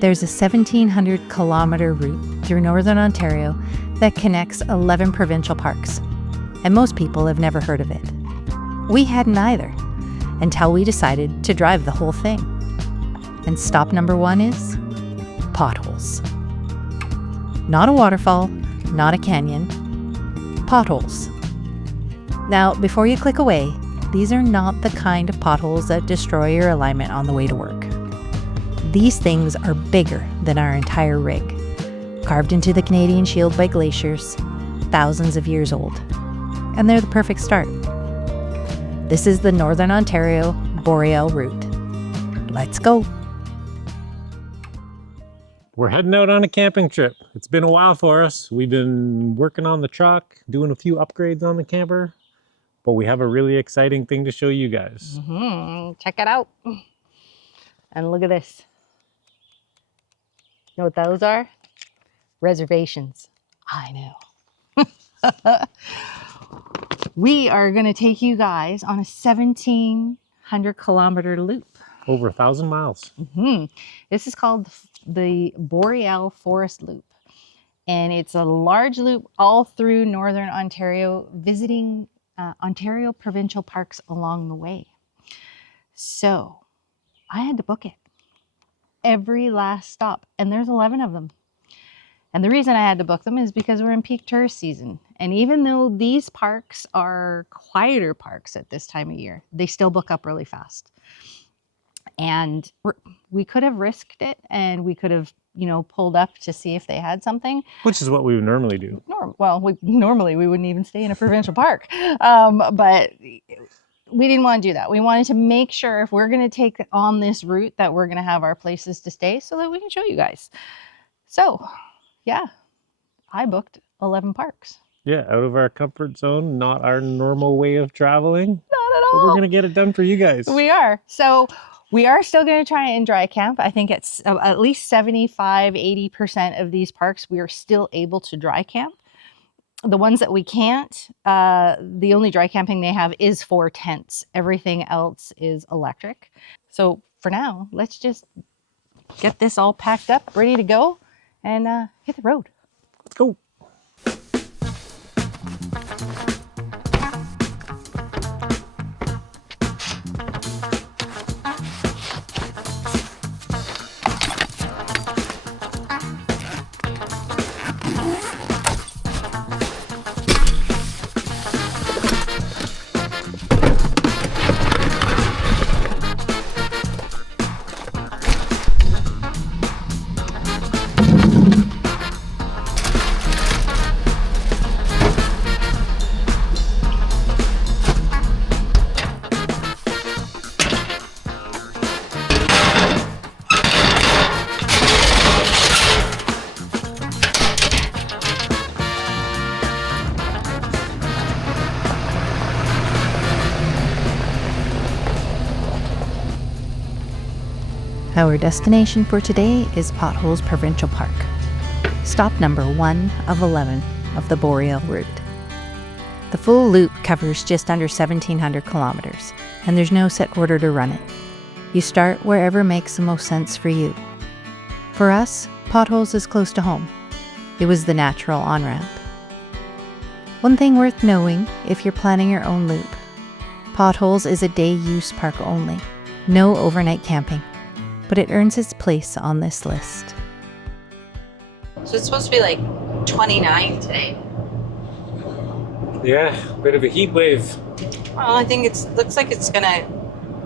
There's a 1,700 kilometer route through Northern Ontario that connects 11 provincial parks, and most people have never heard of it. We hadn't either, until we decided to drive the whole thing. And stop number 1 is potholes. Not a waterfall, not a canyon, potholes. Now, before you click away, these are not the kind of potholes that destroy your alignment on the way to work. These things are bigger than our entire rig, carved into the Canadian Shield by glaciers, thousands of years old. And they're the perfect start. This is the Northern Ontario Boreal Route. Let's go. We're heading out on a camping trip. It's been a while for us. We've been working on the truck, doing a few upgrades on the camper, but we have a really exciting thing to show you guys. Check it out. And look at this. You know what those are? Reservations. I know. We are going to take you guys on a 1,700 kilometer loop. Over 1,000 miles. This is called the Boreal Forest Loop. And it's a large loop all through Northern Ontario, visiting Ontario provincial parks along the way. So I had to book it. Every last stop, and there's 11 of them. And the reason I had to book them is because we're in peak tourist season. And even though these parks are quieter parks at this time of year, they still book up really fast. And we could have risked it, and we could have, pulled up to see if they had something. Which is what we would normally do. Normally we wouldn't even stay in a provincial park. But we didn't want to do that. We wanted to make sure if we're going to take on this route that we're going to have our places to stay so that we can show you guys. So, yeah, I booked 11 parks. Yeah, out of our comfort zone, not our normal way of traveling. Not at all. But we're going to get it done for you guys. We are. So we are still going to try and dry camp. I think it's at least 75-80% of these parks we are still able to dry camp. The ones that we can't, the only dry camping they have is for tents. Everything else is electric. So for now, let's just get this all packed up, ready to go, and hit the road. Let's go. Our destination for today is Potholes Provincial Park. Stop number 1 of 11 of the Boreal Route. The full loop covers just under 1,700 kilometers, and there's no set order to run it. You start wherever makes the most sense for you. For us, Potholes is close to home. It was the natural on-ramp. One thing worth knowing if you're planning your own loop, Potholes is a day-use park only, no overnight camping, but it earns its place on this list. So it's supposed to be like 29 today. Yeah, bit of a heat wave. Well, I think looks like it's gonna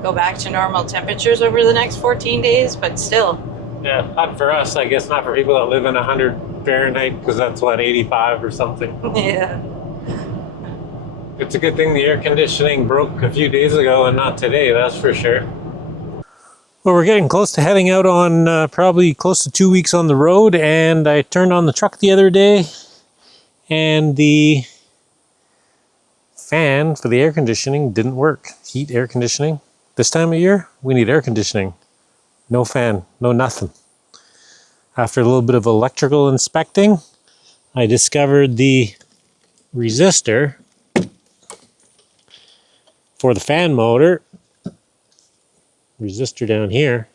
go back to normal temperatures over the next 14 days, but still. Yeah, not for us, I guess, not for people that live in 100 Fahrenheit, because that's what, 85 or something. Yeah. It's a good thing the air conditioning broke a few days ago and not today, that's for sure. Well, we're getting close to heading out on probably close to 2 weeks on the road, and I turned on the truck the other day, and the fan for the air conditioning didn't work. Heat air conditioning. This time of year, we need air conditioning. No fan, no nothing. After a little bit of electrical inspecting, I discovered the resistor for the fan motor. Resistor down here.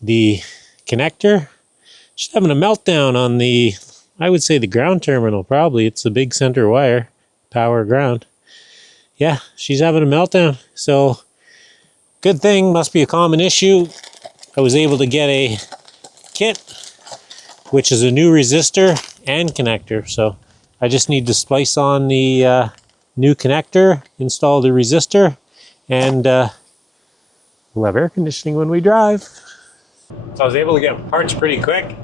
The connector. She's having a meltdown on the, I would say the ground terminal probably. It's the big center wire, power ground. Yeah, she's having a meltdown. So good thing, must be a common issue. I was able to get a kit, which is a new resistor and connector. So I just need to splice on the new connector, install the resistor, and we'll have air conditioning when we drive. So I was able to get parts pretty quick.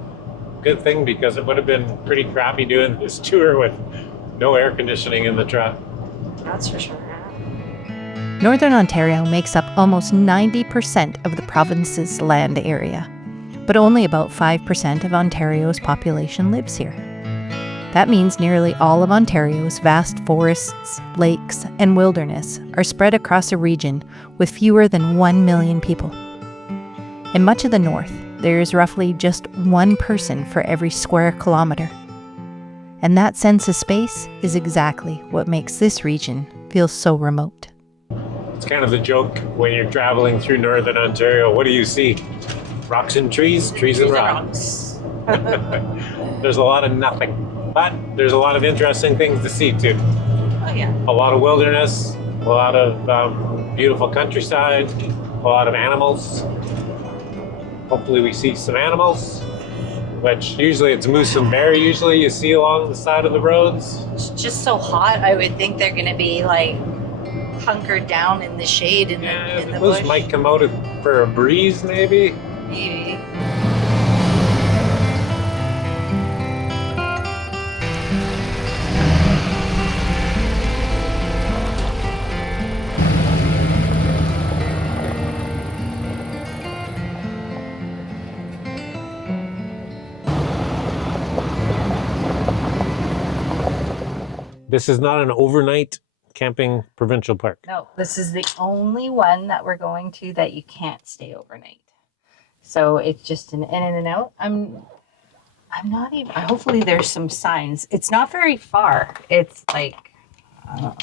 Good thing, because it would have been pretty crappy doing this tour with no air conditioning in the truck. That's for sure. Northern Ontario makes up almost 90% of the province's land area, but only about 5% of Ontario's population lives here. That means nearly all of Ontario's vast forests, lakes, and wilderness are spread across a region with fewer than 1 million people. In much of the north, there is roughly just one person for every square kilometre. And that sense of space is exactly what makes this region feel so remote. It's kind of the joke when you're traveling through Northern Ontario. What do you see? Rocks and trees, trees and rocks. There's a lot of nothing, but there's a lot of interesting things to see too. Oh yeah. A lot of wilderness, a lot of beautiful countryside, a lot of animals. Hopefully we see some animals, which usually it's moose and bear usually you see along the side of the roads. It's just so hot. I would think they're gonna be like hunkered down in the shade in the Moose bush. might come out for a breeze maybe. Maybe. This is not an overnight camping provincial park. No, this is the only one that we're going to that you can't stay overnight. So it's just an in and out. I'm not even, hopefully there's some signs. It's not very far. It's like, I don't know,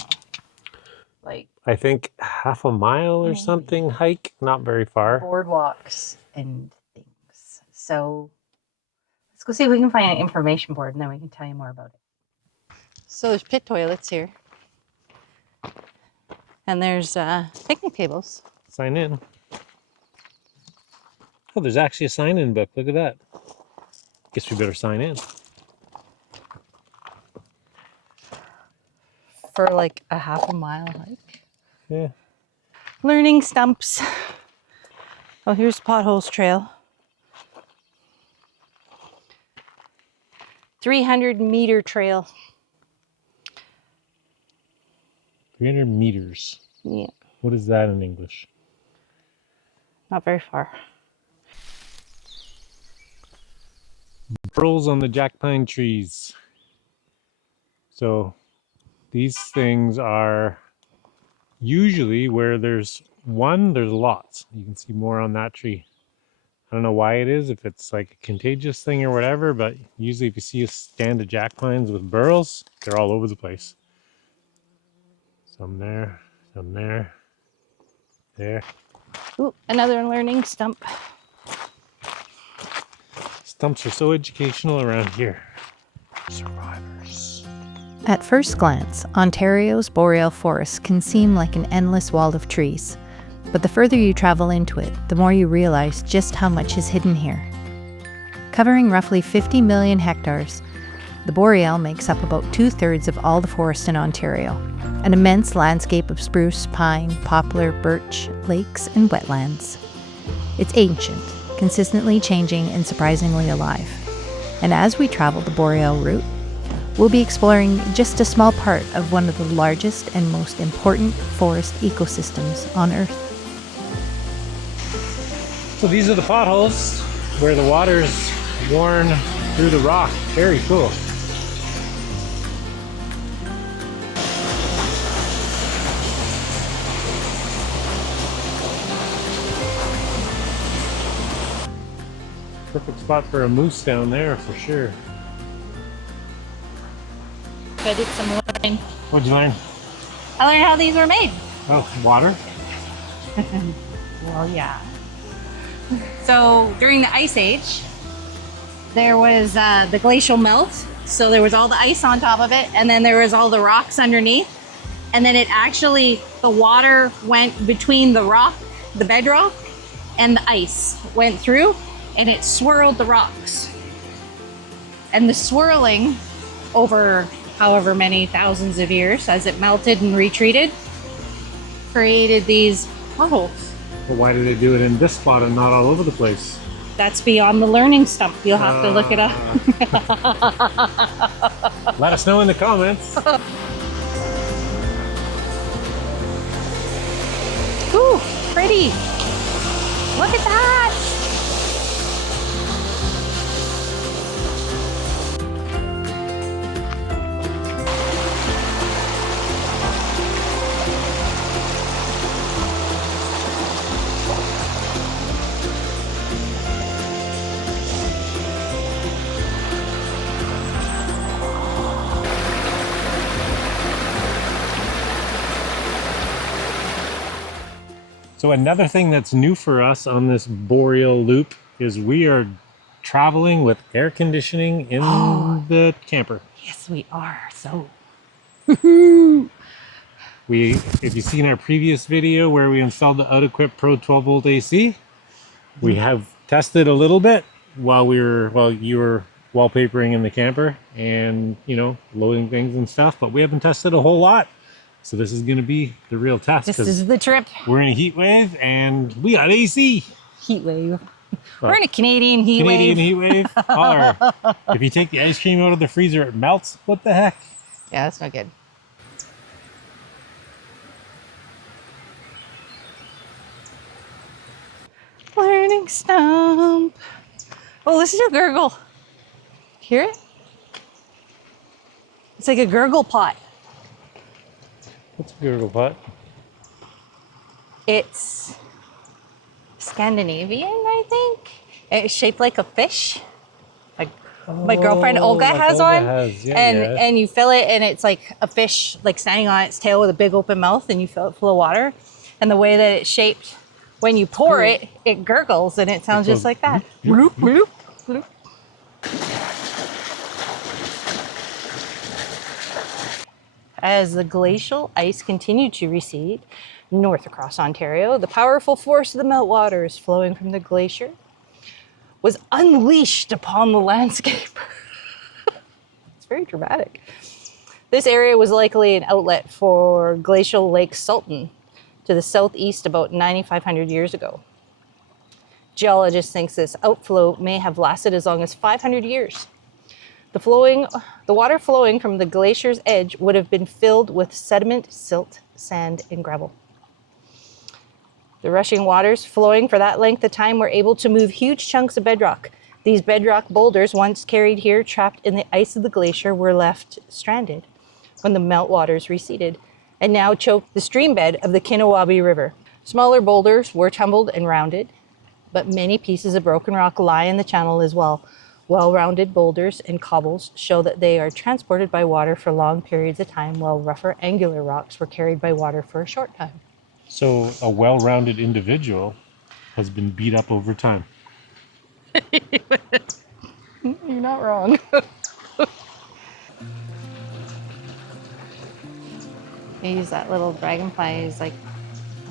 like I think half a mile or something hike, not very far. boardwalks and things. So let's go see if we can find an information board and then we can tell you more about it. So there's pit toilets here. And there's picnic tables. Sign in. Oh, there's actually a sign-in book. Look at that. Guess we better sign in. For like a half a mile hike. Yeah. Learning stumps. Oh, here's Potholes Trail. 300-meter trail. 300 meters. Yeah, What is that in English? not very far. Burls on the jack pine trees. So these things are usually where there's one, there's lots. You can see more on that tree. I don't know why it is, if it's like a contagious thing or whatever, but usually if you see a stand of jack pines with burls, they're all over the place. Some there, there. Ooh, another learning stump. Stumps are so educational around here. Survivors. At first glance, Ontario's boreal forest can seem like an endless wall of trees. But the further you travel into it, the more you realize just how much is hidden here. Covering roughly 50 million hectares, the boreal makes up about 2/3 of all the forest in Ontario, an immense landscape of spruce, pine, poplar, birch, lakes, and wetlands. It's ancient, consistently changing and surprisingly alive. And as we travel the boreal route, we'll be exploring just a small part of one of the largest and most important forest ecosystems on Earth. So these are the potholes where the water's worn through the rock. Very cool. Perfect spot for a moose down there for sure. I did some learning. What'd you learn? I learned how these were made. Oh, water? Well, yeah. So during the Ice Age, there was the glacial melt. So there was all the ice on top of it, and then there was all the rocks underneath. And then it actually, the water went between the rock, the bedrock, and the ice went through, and it swirled the rocks. And the swirling over however many thousands of years as it melted and retreated created these potholes. But why did they do it in this spot and not all over the place? That's beyond the learning stump. You'll have to look it up. Let us know in the comments. Ooh, pretty. Look at that. So another thing that's new for us on this Boreal Loop is we are traveling with air conditioning in the camper. Yes, we are. So If you've seen our previous video where we installed the out-equipped Pro 12 volt AC, we have tested a little bit while you were wallpapering in the camper and, you know, loading things and stuff, but we haven't tested a whole lot. So this is going to be the real test. this is the trip. We're in a heat wave and we got AC. Heat wave. We're in a Canadian heat Canadian wave. heat wave. Or if you take the ice cream out of the freezer, it melts. What the heck? Yeah, that's not good. Learning stump. Oh, listen to a gurgle. Hear it? It's like a gurgle pot. What's a gurgle pot? It's Scandinavian, I think. It's shaped like a fish. Like my girlfriend Olga like has Olga one. has. Yeah, and you fill it, and it's like a fish like standing on its tail with a big open mouth, and you fill it full of water. And the way that it's shaped, when you pour it, it gurgles, and it sounds just like that. Bloop, bloop, bloop. As the glacial ice continued to recede north across Ontario, the powerful force of the meltwaters flowing from the glacier was unleashed upon the landscape. It's very dramatic. This area was likely an outlet for glacial Lake Sultan to the southeast about 9,500 years ago. Geologists think this outflow may have lasted as long as 500 years. The water flowing from the glacier's edge would have been filled with sediment, silt, sand, and gravel. The rushing waters flowing for that length of time were able to move huge chunks of bedrock. These bedrock boulders, once carried here, trapped in the ice of the glacier, were left stranded when the meltwaters receded, and now choke the stream bed of the Kinnawabi River. Smaller boulders were tumbled and rounded, but many pieces of broken rock lie in the channel as well. Well-rounded boulders and cobbles show that they are transported by water for long periods of time, while rougher angular rocks were carried by water for a short time. So a well-rounded individual has been beat up over time. You're not wrong. You use that little dragonfly. He's like,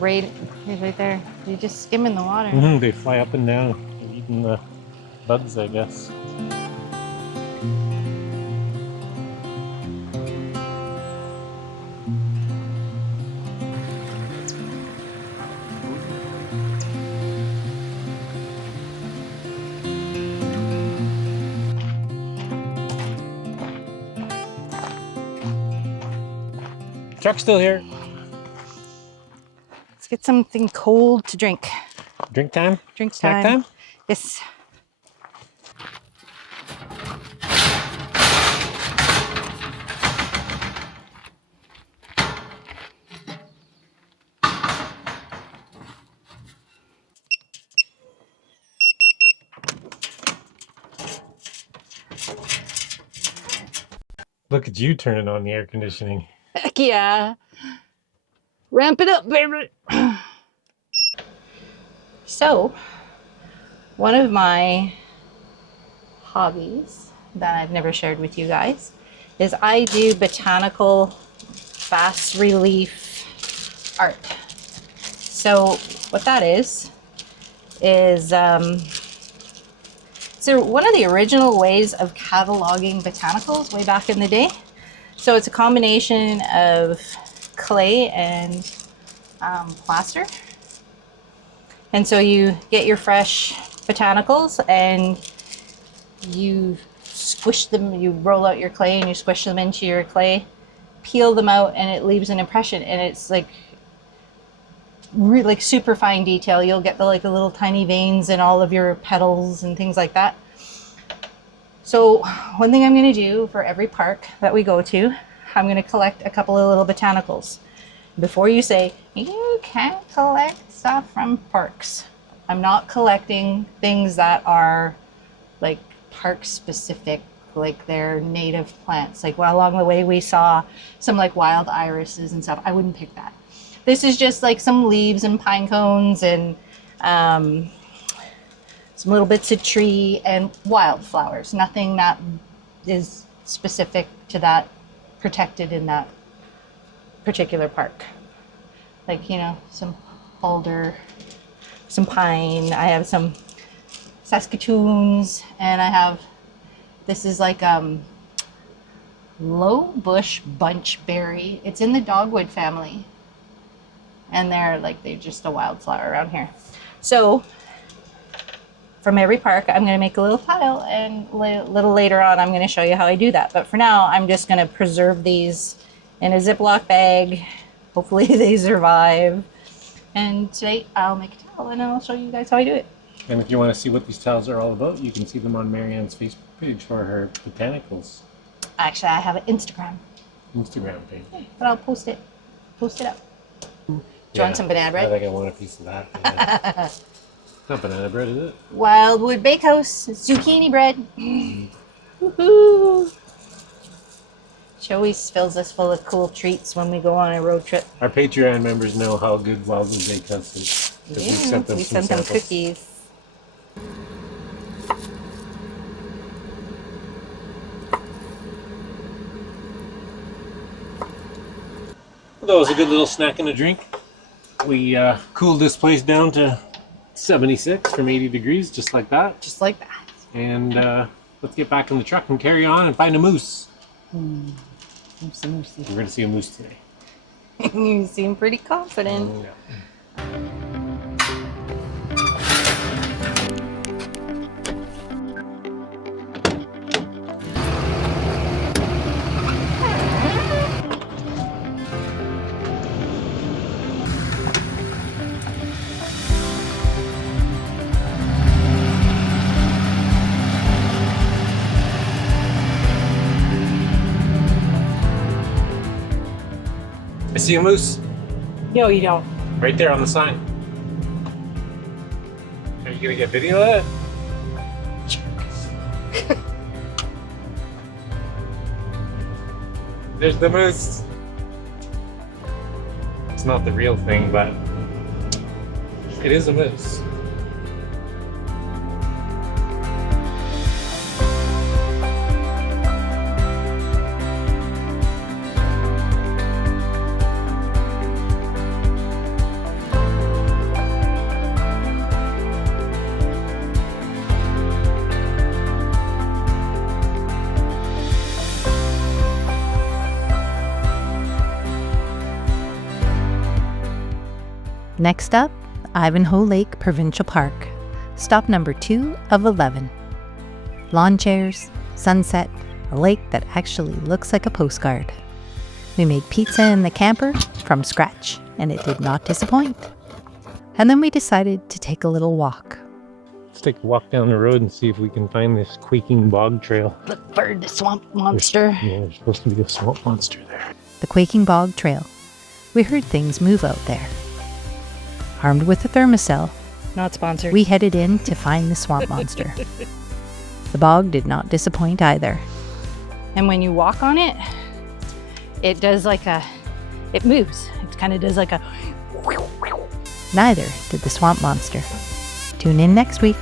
he's right there. You're just skimming the water. Mm-hmm. They fly up and down, eating the bugs, I guess. Truck's still here. Let's get something cold to drink. Drink time? Drink Snack time. time? Yes. Look at you turning on the air conditioning. Heck yeah. Ramp it up, baby. So, One of my hobbies that I've never shared with you guys is I do botanical bas relief art. So what that is so one of the original ways of cataloging botanicals way back in the day. So it's a combination of clay and plaster. And so you get your fresh botanicals and you squish them, you roll out your clay and you squish them into your clay, peel them out, and it leaves an impression. And it's like really like super fine detail. You'll get the little tiny veins in all of your petals and things like that. So one thing I'm going to do for every park that we go to, I'm going to collect a couple of little botanicals. Before you say, you can't collect stuff from parks, I'm not collecting things that are like park specific, like they're native plants. Like, well, along the way we saw some like wild irises and stuff. I wouldn't pick that. This is just like some leaves and pine cones and some little bits of tree and wildflowers. Nothing that is specific to that, protected in that particular park. Like, you know, some alder, some pine. I have some Saskatoons, and I have, this is like low bush bunchberry. It's in the dogwood family. And they're just a wildflower around here. So from every park, I'm going to make a little pile, and a little later on, I'm going to show you how I do that. But for now, I'm just going to preserve these in a Ziploc bag. Hopefully they survive. And today I'll make a towel and I'll show you guys how I do it. And if you want to see what these towels are all about, you can see them on Marianne's Facebook page for her botanicals. Actually, I have an Instagram page. but I'll post it up. Do you want some banana bread? I think I want a piece of that. Yeah. It's not banana bread, is it? Wildwood Bakehouse zucchini bread. Woohoo! She always fills us full of cool treats when we go on a road trip. Our Patreon members know how good Wildwood Bakehouse is. Yeah, we sent them cookies. That was a good little snack and a drink. We cooled this place down to 76 from 80 degrees, just like that. Just like that. And let's get back in the truck and carry on and find a moose. We're We're going to see a moose today. You seem pretty confident. Yeah. I see a moose. No, you don't. Right there on the sign. Are you gonna get video of that? There's the moose. It's not the real thing, but it is a moose. Next up, Ivanhoe Lake Provincial Park, stop number 2 of 11. Lawn chairs, sunset, a lake that actually looks like a postcard. We made pizza in the camper from scratch, and it did not disappoint. And then we decided to take a little walk. Let's take a walk down the road and see if we can find this quaking bog trail. Look for the swamp monster. There's supposed to be a swamp monster there. The Quaking Bog Trail. We heard things move out there. Armed with a thermocell, Not sponsored. we headed in to find the swamp monster. The bog did not disappoint either. And when you walk on it, it does it moves. It kind of does like a. Neither did the swamp monster. Tune in next week.